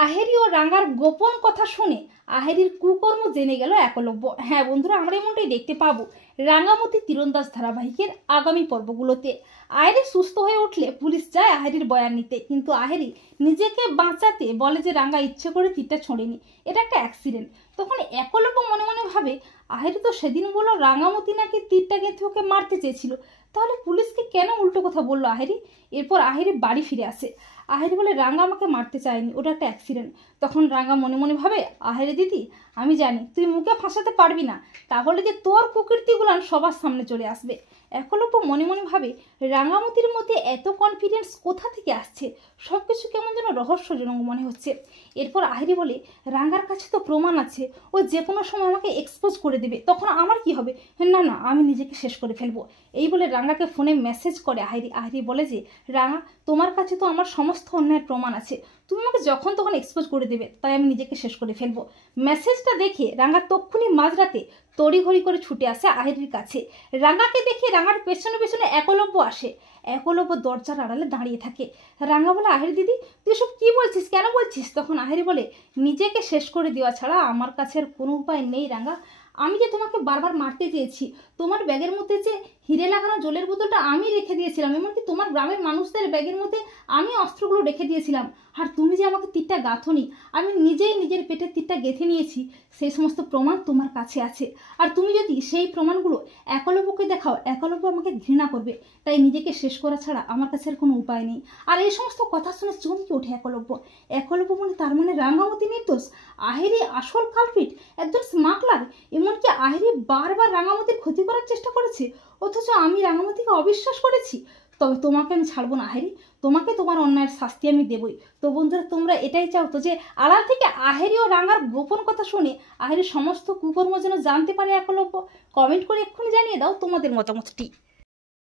আহেরি ও রাঙ্গার গোপন কথা শুনে আহেরির কুকর্ম জেনে গেল একলব্য। হ্যাঁ বন্ধুরা, আমরা এমনটাই দেখতে পাবো রাঙ্গামতি তীরন্দাজ ধারাবাহিকের আগামী পর্বগুলোতে। আহেরি সুস্থ হয়ে উঠলে পুলিশ যায় আহেরির বয়ান নিতে, কিন্তু আহেরি নিজেকে বাঁচাতে বলে যে রাঙ্গা ইচ্ছে করে তীরটা ছোঁড়েনি, এটা একটা অ্যাক্সিডেন্ট। তখন একলব্য মনে মনে ভাবে আহেরি তো সেদিন বললো রাঙ্গামতি নাকি তীরটা গেঁথে ওকে মারতে চেয়েছিল, তাহলে পুলিশকে কেন উল্টো কথা বললো আহেরি। এরপর আহেরি বাড়ি ফিরে আসে। আহেরি বলে রাঙ্গা আমাকে মারতে চায়নি, ওটা একটা অ্যাক্সিডেন্ট। তখন রাঙ্গা মনে মনে ভাবে আহেরি দিদি, আমি জানি তুই মুখে ফাঁসাতে পারবি না, তাহলে যে তোর কুকীর্তিগুলান সবার সামনে চলে আসবে। একলব্য মনে মনে ভাবে রাঙ্গামতির মধ্যে এত কনফিডেন্স কোথা থেকে আসছে, সব কিছু কেমন যেন রহস্যজনক মনে হচ্ছে। এরপর আহেরি বলে রাঙ্গার কাছে তো প্রমাণ আছে, ও যে কোনো সময় আমাকে এক্সপোজ করে দেবে, তখন আমার কি হবে? না না, আমি নিজেকে শেষ করে ফেলবো। এই বলে রাঙ্গাকে ফোনে মেসেজ করে আহেরি। আহেরি বলে যে রাঙ্গা, তোমার কাছে তো আমার সমস্ত অন্যায়ের প্রমাণ আছে, তুমি আমাকে যখন তখন এক্সপোজ করে দেবে, তাই আমি নিজেকে শেষ করে ফেলবো। মেসেজটা দেখে রাঙ্গা তক্ষুনি মাঝরাতে তড়িঘড়ি করে ছুটে আসে আহেরির কাছে। রাঙ্গাকে দেখে রাঙ্গার পেছনে পেছনে একলব্য আসে। একলব্য দরজার আড়ালে দাঁড়িয়ে থাকে। রাঙ্গা বলে আহেরি দিদি, তুই সব কি বলছিস, কেন বলছিস? তখন আহেরি বলে নিজেকে শেষ করে দেওয়া ছাড়া আমার কাছে আর কোনো উপায় নেই রাঙ্গা। আমি যে তোমাকে বারবার মারতে চেয়েছি, তোমার ব্যাগের মধ্যে যে হিরে লাগানো জলের বোতলটা আমি রেখে দিয়েছিলাম, এমনকি তোমার গ্রামের মানুষদের ব্যাগের মধ্যে আমি অস্ত্রগুলো রেখে দিয়েছিলাম, আর তুমি যে আমাকে তীরটা গাঁথনি, আমি নিজেই নিজের পেটে তীরটা গেঁথে নিয়েছি, সেই সমস্ত প্রমাণ তোমার কাছে আছে। আর তুমি যদি সেই প্রমাণগুলো একলব্যকে দেখাও, একলব্য আমাকে ঘৃণা করবে, তাই নিজেকে শেষ করা ছাড়া আমার কাছে আর কোনো উপায় নেই। আর এই সমস্ত কথা শুনে চমকে ওঠে একলব্য। একলব্য বলে তার মানে রাঙ্গামতি নির্দোষ, আহেরি আসল কালপিট, একজন স্মাগলার। এমনকি আহেরি বারবার রাঙ্গামতির ক্ষতি করার চেষ্টা করেছে, অথচ আমি রাঙ্গামতিকে অবিশ্বাস করেছি। তবে তোমাকে আমি ছাড়বো না আহেরি, তোমাকে তোমার অন্যায়ের শাস্তি আমি দেবই। তো বন্ধুরা, তোমরা এটাই চাও তো যে আড়াল থেকে আহেরি ও রাঙ্গার গোপন কথা শুনে আহেরির সমস্ত কুকর্ম যেন জানতে পারে একলব্য? কমেন্ট করে এক্ষুনি জানিয়ে দাও তোমাদের মতামতটি।